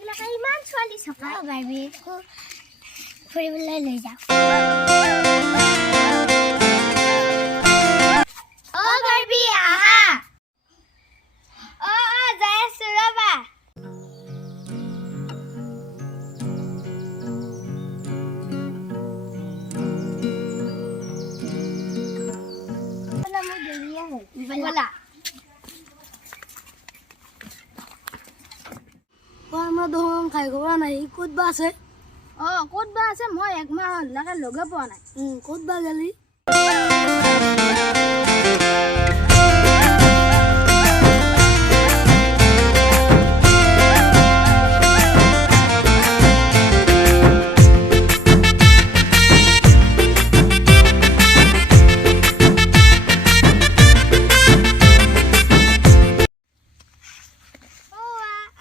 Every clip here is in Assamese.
বিলাকে ইমান ছোৱালী চকা বাৰবিকো ফুৰিবলৈ লৈ যাওঁ অ বাৰবি আহা অ যাই আছো ৰবা বলা আমাৰ দহম খাই খোৱা নাই ক'ত বা আছে ক'ত বা আছে মই একমাহ লাগে লগে পোৱা নাই ক'ত বা গেলি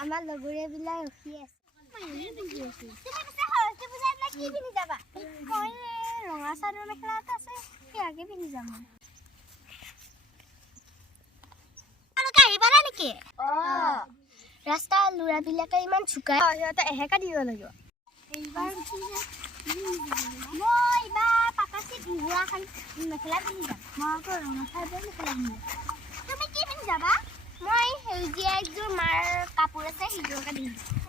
আমাৰ লগৰে বিলাক ৰখি আছে ৰঙা চাদৰ মেখেলা এটা আছে সেয়াকে পিন্ধি যাম আহিবা নেকি ৰাস্তা ল'ৰাবিলাকে ইমান চুকাই সিহঁতে এহেকা দিব লাগিব মই এইবাৰ পাকাচি ঘোঁৰা এখন মেখেলা পিন্ধি যাম মই আকৌ ৰঙা চাদৰ মেখেলা পিন্ধি যাম তুমি কি পিন্ধি যাবা মই সেউজীয়া একযোৰ মাৰ কাপোৰ আছে সেইযোৰকে পিন্ধি যাম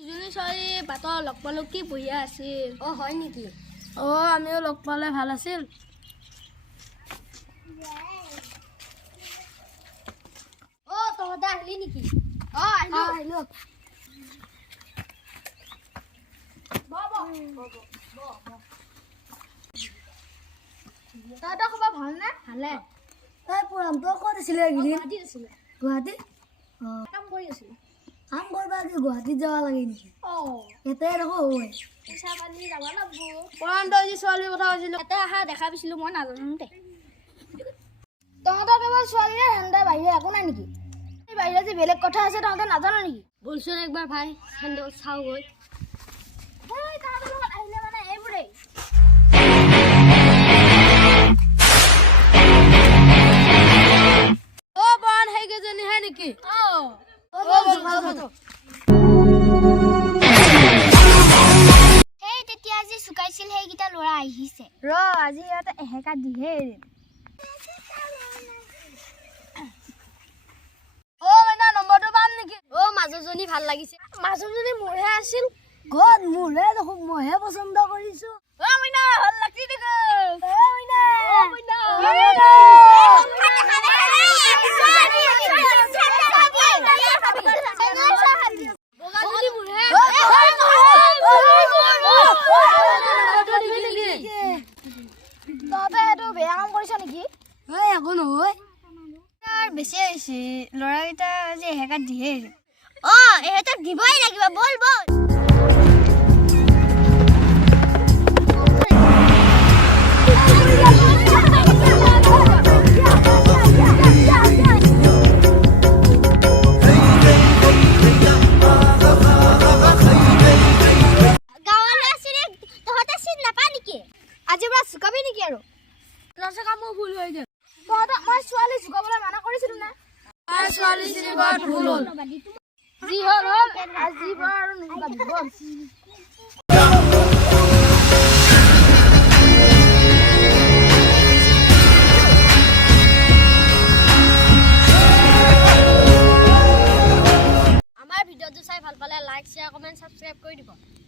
ইজনী ছোৱালী বাটৰ লগ পালোঁ কি বঢ়িয়া আছিল হয় নেকি আমিও লগ পালে ভাল আছিল তহঁতে আহিলি নেকি আহিলোঁ তহঁতৰ খবৰ ভালনে ভালে তাই পঢ়ামটো ক'ত আছিলে গুৱাহাটীত আছিলে গুৱাহাটী কাম কৰি আছিলে কাম কৰবা কি গুৱাহাটীত যাব লাগে নেকি এটাই দেখো হয় পইচা পানী যাব লাগব পঢ়ামটো আজি ছোৱালীৰ কথা কৈছিলোঁ এটা অহা দেখা পাইছিলোঁ মই নাজানো দে তহঁতৰ কেৱল ছোৱালীৰে ধান্দা বাহিৰে একো নাই নেকি এই বাহিৰে যে বেলেগ কথা আছে তহঁতে নাজানো নেকি বলচোন একবাৰ ভাই ধান্দা চাওঁ গৈ তাহাঁতৰ লগত আহিলে মানে এইবোৰেই বৰণ সেইকেইজনীহে নেকি সেই তেতিয়া আজি চুকাইছিল সেইকেইটা ল'ৰা আহিছে আজি সিহঁতে এহেকা দিহে এৰিম মাইনা নম্বৰটো পাম নেকি মাজুজনী ভাল লাগিছে মাজুজনী মোৰহে আছিল ঘৰত মোৰহে দেখোন মইহে পচন্দ কৰিছো মাইনা ভাল লাগছি দেখোন বেয়া কাম কৰিছ নেকি একো নহয় বেছি হৈছে ল'ৰাকেইটা আজি এহেকাত দিহে এহেঁতক দিবই লাগিব বল বল আজিৰ পৰা চুকাবি নেকি আৰু মোৰ ভুল হৈ গ'ল তহঁতক মই ছোৱালী চুকাবলৈ মানা কৰিছিলো না ছোৱালী চিনিবাৰ ভুল হ'ল যি হ'ল হ'ল আজিৰ পৰা আৰু নুচুকাবি বল আমাৰ ভিডিঅ'টো চাই ভাল পালে লাইক শ্বেয়াৰ কমেণ্ট ছাবস্ক্ৰাইব কৰি দিব